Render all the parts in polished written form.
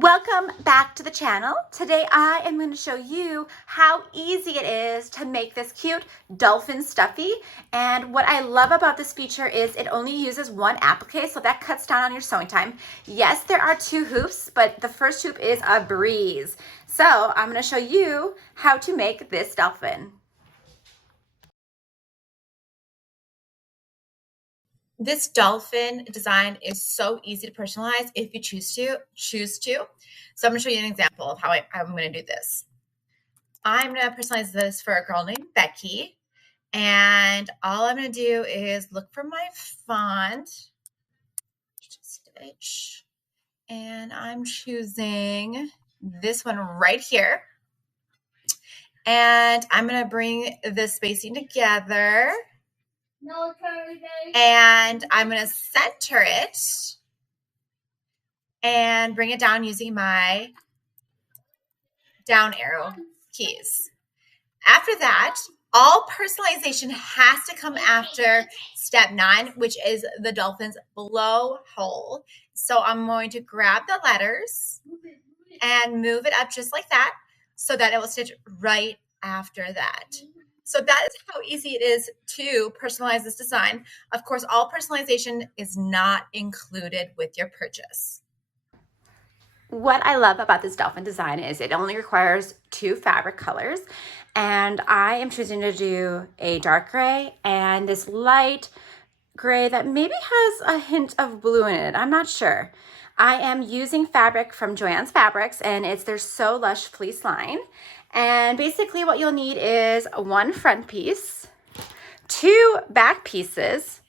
Welcome back to the channel. Today I am going to show you how easy it is to make this cute dolphin stuffy. And what I love about this feature is it only uses one applique, so that cuts down on your sewing time. Yes, there are two hoops, but the first hoop is a breeze. So I'm going to show you how to make this dolphin. This dolphin design is so easy to personalize if you choose to. So I'm going to show you an example of how I'm going to do this. I'm going to personalize this for a girl named Becky. And all I'm going to do is look for my font, stitch, and I'm choosing this one right here. And I'm going to bring the spacing together. And I'm going to center it and bring it down using my down arrow keys. After that, all personalization has to come after step 9, which is the dolphin's blowhole. So I'm going to grab the letters and move it up just like that so that it will stitch right after that. So that is how easy it is to personalize this design. Of course, all personalization is not included with your purchase. What I love about this dolphin design is it only requires 2 fabric colors, and I am choosing to do a dark gray and this light gray that maybe has a hint of blue in it. I'm not sure. I am using fabric from Joann's Fabrics, and it's their So Lush fleece line. And basically what you'll need is 1 front piece, 2 back pieces,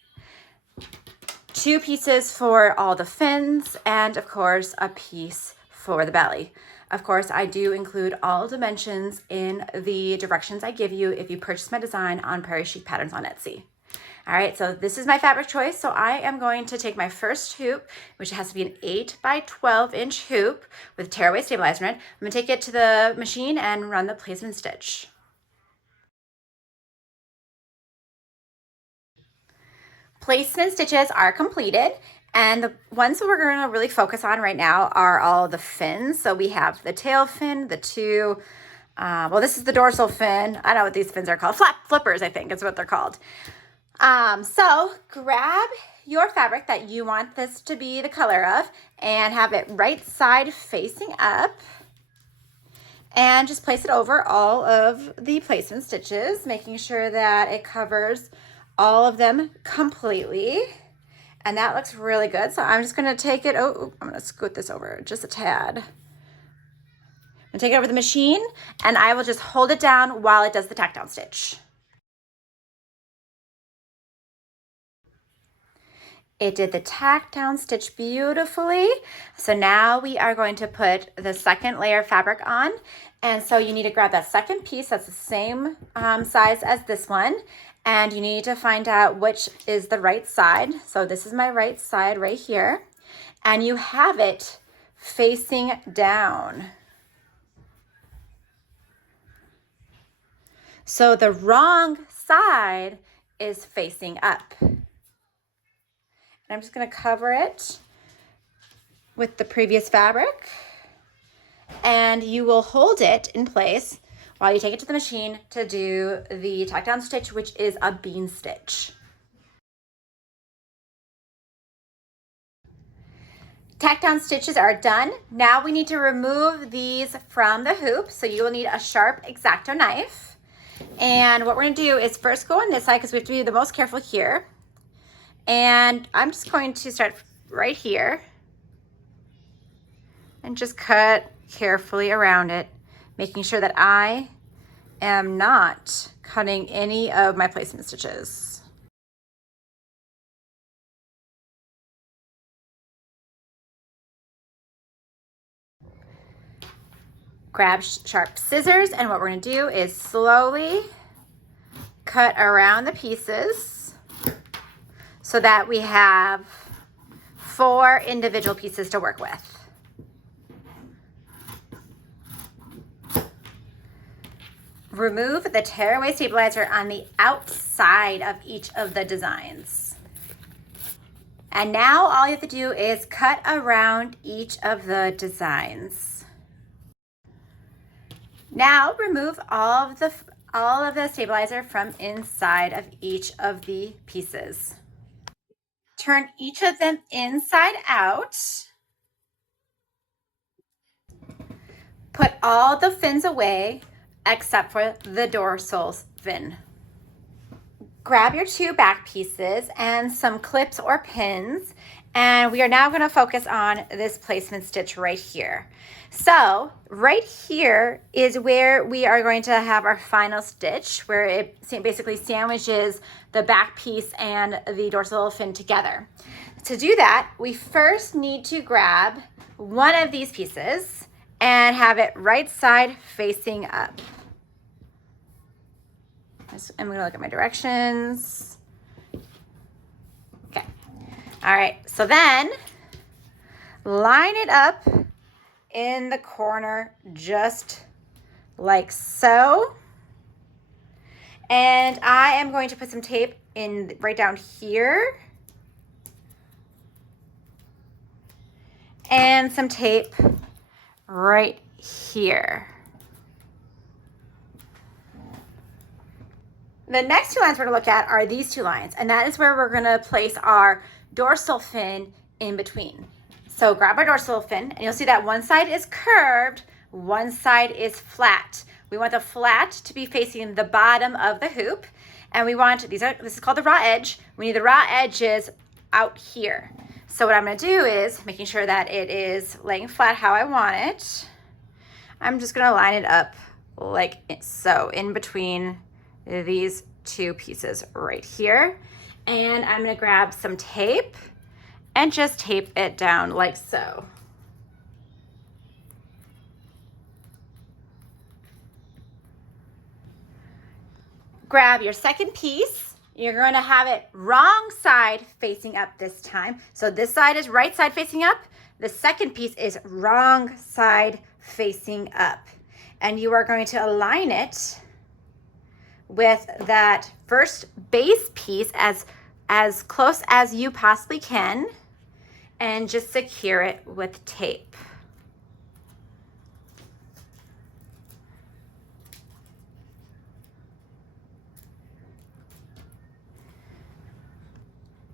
2 pieces for all the fins, and of course a piece for the belly. Of course, I do include all dimensions in the directions I give you if you purchase my design on Prairie Chic Patterns on Etsy. All right, so this is my fabric choice. So I am going to take my first hoop, which has to be an 8 by 12 inch hoop with tearaway stabilizer in it. I'm gonna take it to the machine and run the placement stitch. Placement stitches are completed, and the ones that we're going to really focus on right now are all the fins. So we have the tail fin, the 2, well, this is the dorsal fin. I don't know what these fins are called. Flippers, I think is what they're called. So grab your fabric that you want this to be the color of and have it right side facing up. And just place it over all of the placement stitches, making sure that it covers all of them completely. And that looks really good. So I'm just going to take it, I'm going to scoot this over just a tad. I'm going to take it over the machine, and I will just hold it down while it does the tack down stitch. It did the tack down stitch beautifully. So now we are going to put the second layer of fabric on. And so you need to grab that second piece that's the same size as this one. And you need to find out which is the right side. So this is my right side right here. And you have it facing down. So the wrong side is facing up. I'm just going to cover it with the previous fabric, and you will hold it in place while you take it to the machine to do the tack down stitch, which is a bean stitch. Tack down stitches are done. Now we need to remove these from the hoop. So you will need a sharp X-Acto knife. And what we're going to do is first go on this side because we have to be the most careful here. And I'm just going to start right here and just cut carefully around it, making sure that I am not cutting any of my placement stitches. Grab sharp scissors, and what we're going to do is slowly cut around the pieces so that we have 4 individual pieces to work with. Remove the tearaway stabilizer on the outside of each of the designs. And now all you have to do is cut around each of the designs. Now remove all of the stabilizer from inside of each of the pieces. Turn each of them inside out. Put all the fins away except for the dorsal fin. Grab your two back pieces and some clips or pins, and we are now going to focus on this placement stitch right here. So right here is where we are going to have our final stitch, where it basically sandwiches the back piece and the dorsal fin together. To do that, we first need to grab one of these pieces and have it right side facing up. I'm going to look at my directions. Okay. All right. So then line it up in the corner just like so. And I am going to put some tape in right down here. And some tape right here. The next two lines we're going to look at are these two lines, and that is where we're going to place our dorsal fin in between. So grab our dorsal fin, and you'll see that one side is curved, one side is flat. We want the flat to be facing the bottom of the hoop, and we want, this is called the raw edge. We need the raw edges out here. So what I'm going to do is, making sure that it is laying flat how I want it, I'm just going to line it up like so in between these two pieces right here. And I'm going to grab some tape and just tape it down like so. Grab your second piece. You're going to have it wrong side facing up this time. So this side is right side facing up. The second piece is wrong side facing up. And you are going to align it with that first base piece as close as you possibly can, and just secure it with tape.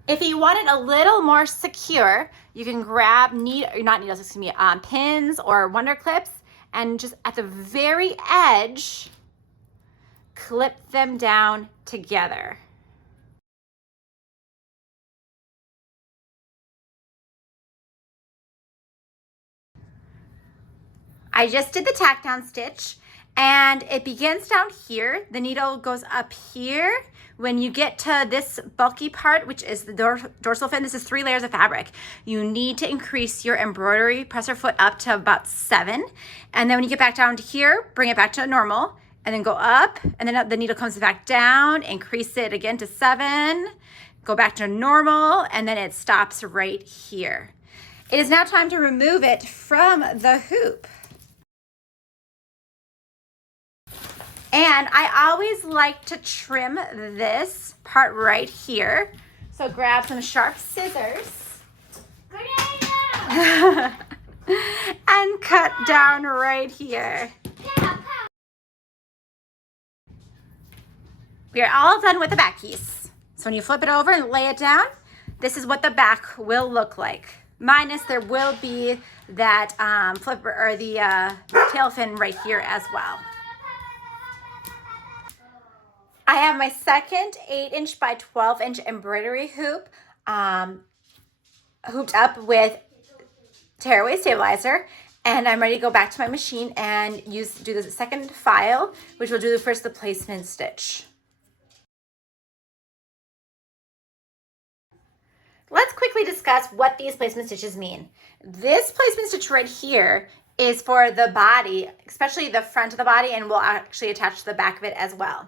If you want it a little more secure, you can grab pins or wonder clips, and just at the very edge, clip them down together. I just did the tack down stitch, and it begins down here. The needle goes up here. When you get to this bulky part, which is the dorsal fin, this is 3 layers of fabric. You need to increase your embroidery presser foot up to about 7. And then when you get back down to here, bring it back to normal, and then go up, and then the needle comes back down, increase it again to 7, go back to normal, and then it stops right here. It is now time to remove it from the hoop. And I always like to trim this part right here. So grab some sharp scissors and cut down right here. We are all done with the back piece. So when you flip it over and lay it down, this is what the back will look like. Minus there will be that flipper or the tail fin right here as well. I have my second 8-inch by 12-inch embroidery hoop hooped up with tearaway stabilizer, and I'm ready to go back to my machine and do the second file, which will do the placement stitch. Let's quickly discuss what these placement stitches mean. This placement stitch right here is for the body, especially the front of the body, and we'll actually attach to the back of it as well.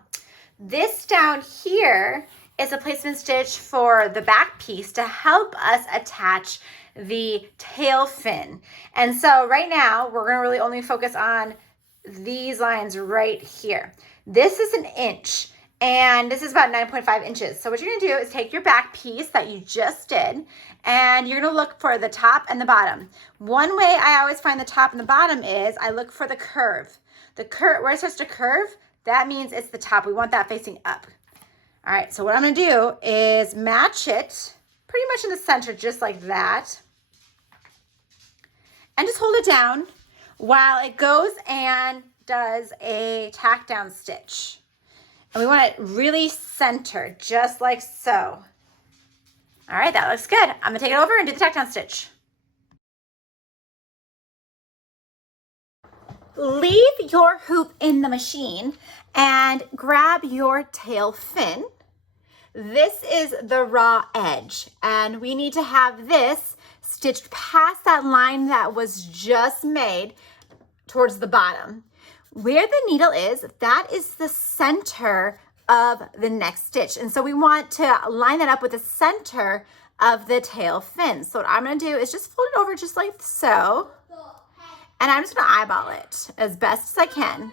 This down here is a placement stitch for the back piece to help us attach the tail fin. And so right now we're going to really only focus on these lines right here. This is 1 inch, And this is about 9.5 inches. So what you're gonna do is take your back piece that you just did, and you're gonna look for the top and the bottom. One way I always find the top and the bottom is I look for the curve. The curve, where it starts to curve, that means it's the top. We want that facing up. All right, so what I'm gonna do is match it pretty much in the center, just like that. And just hold it down while it goes and does a tack down stitch. And we want it really centered, just like so. All right, that looks good. I'm gonna take it over and do the tack down stitch. Leave your hoop in the machine and grab your tail fin. This is the raw edge, and we need to have this stitched past that line that was just made towards the bottom. Where the needle is, that is the center of the next stitch. And so we want to line that up with the center of the tail fin. So what I'm gonna do is just fold it over just like so. And I'm just gonna eyeball it as best as I can.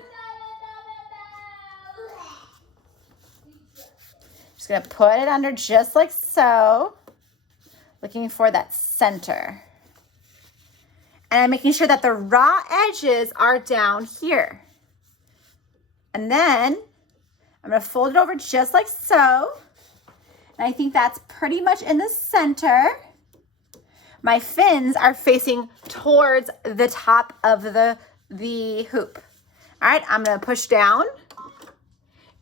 Just gonna put it under just like so, looking for that center. And I'm making sure that the raw edges are down here. And then I'm gonna fold it over just like so. And I think that's pretty much in the center. My fins are facing towards the top of the hoop. All right, I'm gonna push down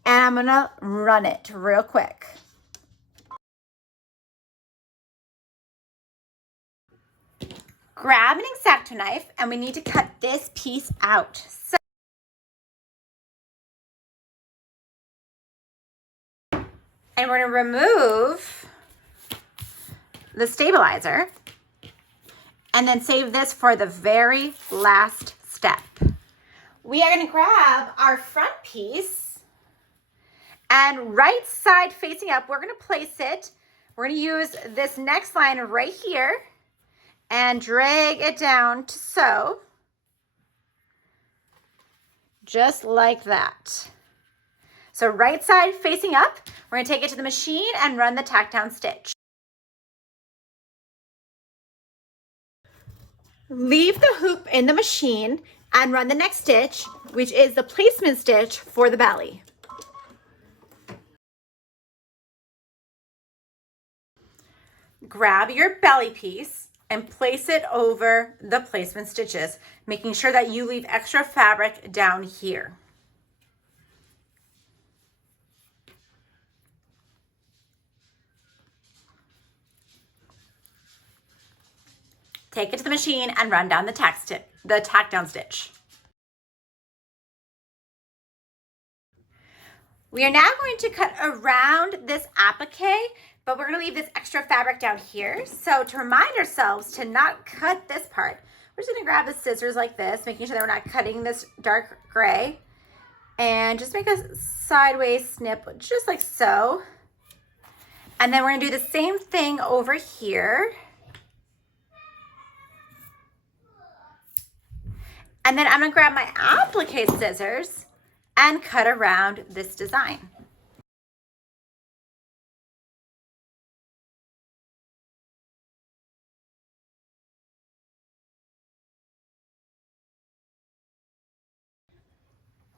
and I'm gonna run it real quick. Grab an X-Acto knife and we need to cut this piece out. And we're gonna remove the stabilizer and then save this for the very last step. We are gonna grab our front piece and right side facing up, we're gonna place it. We're gonna use this next line right here and drag it down to so, just like that. So right side facing up, we're gonna take it to the machine and run the tack down stitch. Leave the hoop in the machine and run the next stitch, which is the placement stitch for the belly. Grab your belly piece and place it over the placement stitches, making sure that you leave extra fabric down here. Take it to the machine and run down the tack down stitch. We are now going to cut around this applique, but we're gonna leave this extra fabric down here. So to remind ourselves to not cut this part, we're just gonna grab the scissors like this, making sure that we're not cutting this dark gray, and just make a sideways snip, just like so. And then we're gonna do the same thing over here. And then I'm gonna grab my applique scissors and cut around this design.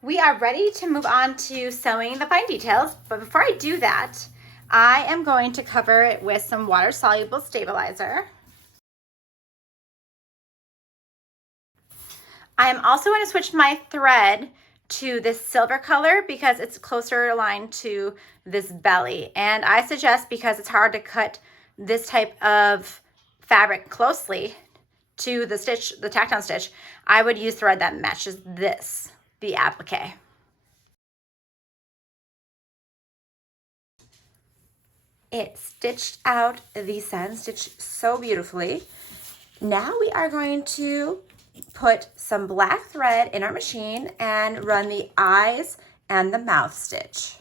We are ready to move on to sewing the fine details, but before I do that, I am going to cover it with some water-soluble stabilizer. I am also going to switch my thread to this silver color because it's closer aligned to this belly. And I suggest, because it's hard to cut this type of fabric closely to the stitch, the tack down stitch, I would use thread that matches this, the applique. It stitched out the satin stitch so beautifully. Now we are going to put some black thread in our machine and run the eyes and the mouth stitch.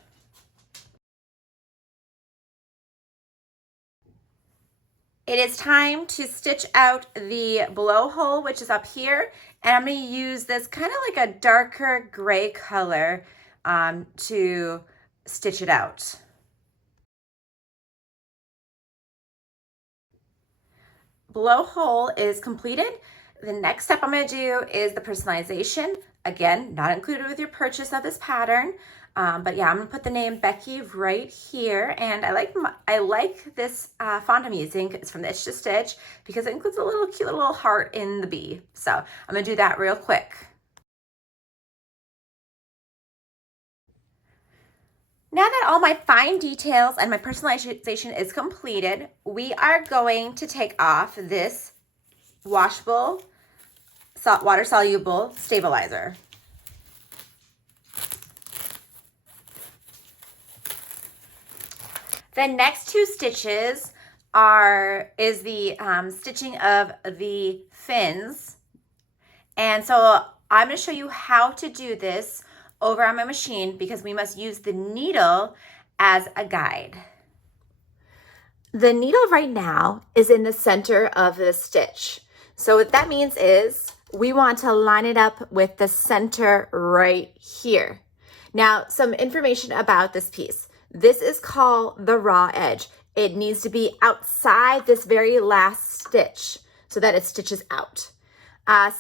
It is time to stitch out the blowhole, which is up here, and I'm going to use this kind of like a darker gray color to stitch it out. Blowhole is completed. The next step I'm going to do is the personalization. Again, not included with your purchase of this pattern. But yeah, I'm going to put the name Becky right here. And I like this font I'm using. It's from the Itch to Stitch because it includes a little cute little heart in the B. So I'm going to do that real quick. Now that all my fine details and my personalization is completed, we are going to take off this washable, water soluble stabilizer. The next two stitches is the stitching of the fins. And so I'm going to show you how to do this over on my machine because we must use the needle as a guide. The needle right now is in the center of the stitch. So what that means is we want to line it up with the center right here. Now, some information about this piece. This is called the raw edge. It needs to be outside this very last stitch so that it stitches out.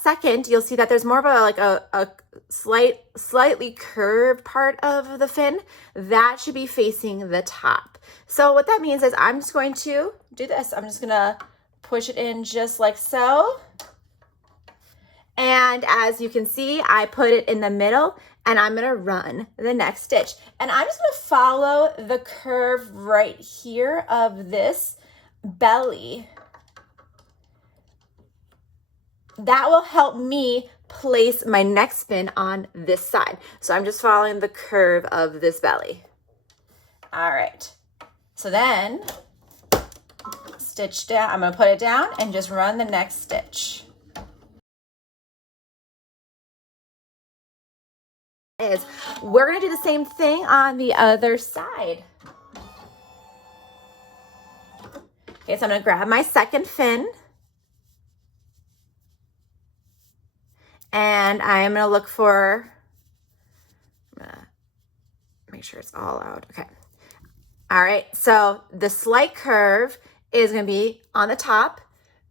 Second, you'll see that there's more of a slightly curved part of the fin that should be facing the top. So what that means is I'm just going to do this. I'm just gonna push it in just like so. And as you can see, I put it in the middle and I'm gonna run the next stitch. And I'm just gonna follow the curve right here of this belly. That will help me place my next fin on this side. So I'm just following the curve of this belly. All right, so then stitch down, I'm gonna put it down and just run the next stitch. We're gonna do the same thing on the other side. Okay, so I'm gonna grab my second fin. And I'm gonna look for, I'm gonna make sure it's all out, okay. All right, so the slight curve is gonna be on the top.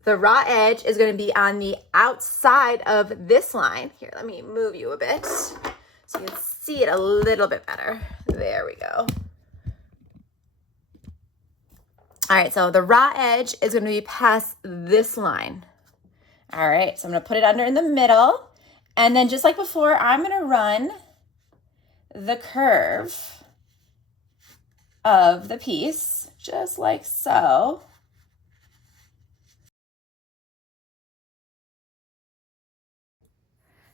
The raw edge is gonna be on the outside of this line. Here, let me move you a bit so you can see it a little bit better. There we go. All right, so the raw edge is gonna be past this line. All right, so I'm gonna put it under in the middle. And then just like before, I'm gonna run the curve of the piece, just like so.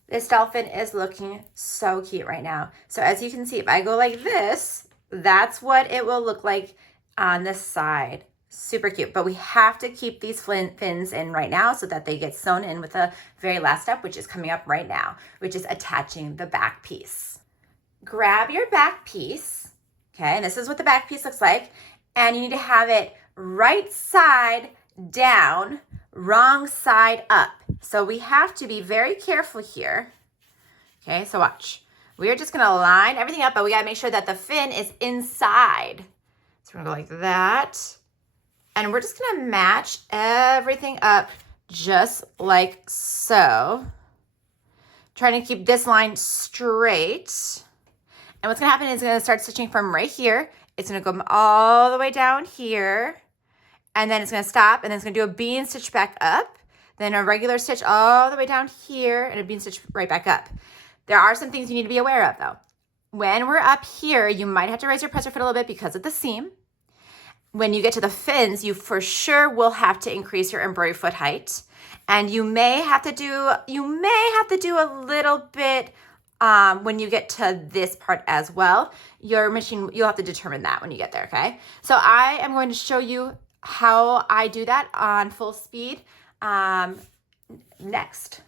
This dolphin is looking so cute right now. So as you can see, if I go like this, that's what it will look like on this side. Super cute, but we have to keep these fins in right now so that they get sewn in with the very last step, which is coming up right now, which is attaching the back piece. Grab your back piece, okay, and this is what the back piece looks like, and you need to have it right side down, wrong side up. So we have to be very careful here. Okay, so watch. We're just gonna line everything up, but we gotta make sure that the fin is inside. So we're gonna go like that. And we're just gonna match everything up just like so. Trying to keep this line straight. And what's gonna happen is it's gonna start stitching from right here. It's gonna go all the way down here. And then it's gonna stop, and then it's gonna do a bean stitch back up, then a regular stitch all the way down here, and a bean stitch right back up. There are some things you need to be aware of though. When we're up here, you might have to raise your presser foot a little bit because of the seam. When you get to the fins, you for sure will have to increase your embroidery foot height. And you may have to do a little bit when you get to this part as well. Your machine, you'll have to determine that when you get there, okay? So I am going to show you how I do that on full speed next.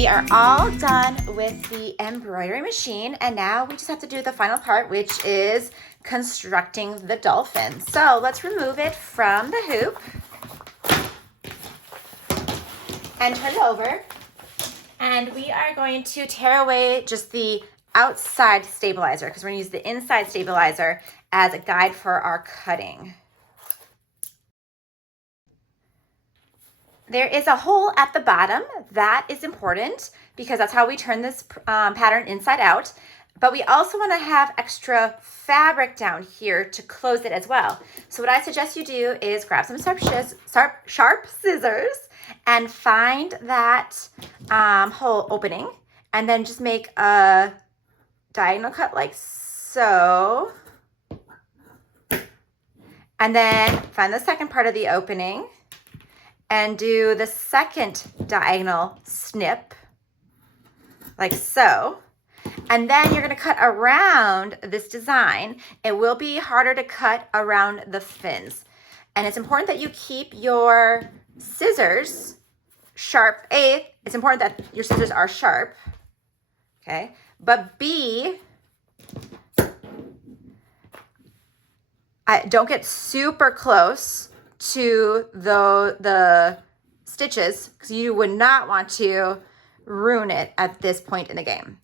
We are all done with the embroidery machine, and now we just have to do the final part, which is constructing the dolphin. So let's remove it from the hoop and turn it over. And we are going to tear away just the outside stabilizer because we're going to use the inside stabilizer as a guide for our cutting. There is a hole at the bottom. That is important because that's how we turn this pattern inside out. But we also want to have extra fabric down here to close it as well. So what I suggest you do is grab some sharp scissors and find that hole opening, and then just make a diagonal cut like so. And then find the second part of the opening and do the second diagonal snip like so. And then you're going to cut around this design. It will be harder to cut around the fins. And it's important that you keep your scissors sharp. A, it's important that your scissors are sharp. Okay. But B, don't get super close to the stitches because you would not want to ruin it at this point in the game.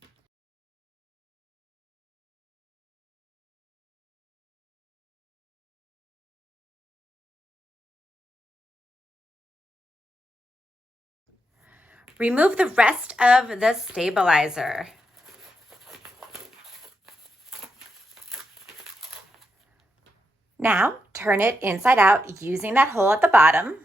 Remove the rest of the stabilizer. Now, turn it inside out using that hole at the bottom.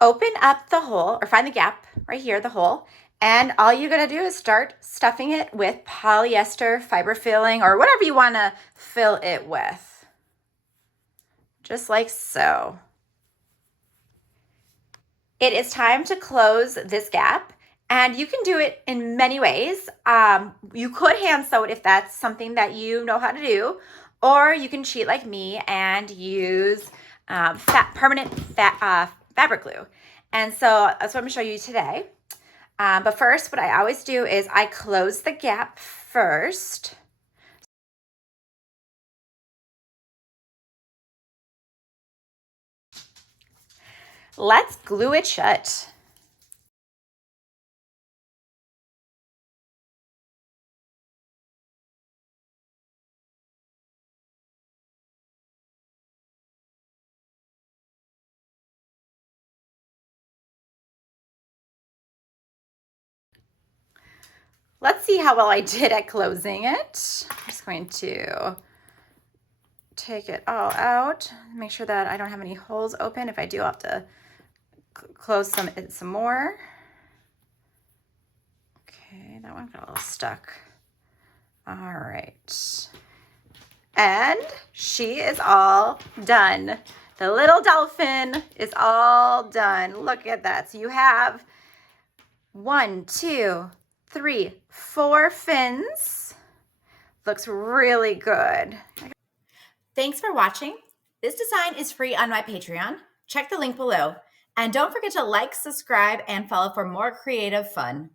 Open up the hole, or find the gap right here, the hole, and all you're going to do is start stuffing it with polyester fiber filling or whatever you want to fill it with. Just like so. It is time to close this gap. And you can do it in many ways. You could hand sew it if that's something that you know how to do, or you can cheat like me and use permanent fabric glue. And so that's what I'm going to show you today. But first, what I always do is I close the gap first. Let's glue it shut. Let's see how well I did at closing it. I'm just going to take it all out, make sure that I don't have any holes open. If I do, I'll have to close some more. Okay, that one got a little stuck. All right. And she is all done. The little dolphin is all done. Look at that. So you have 1, 2, 3, 4 fins. Looks really good. Thanks for watching. This design is free on my Patreon. Check the link below. And don't forget to like, subscribe, and follow for more creative fun.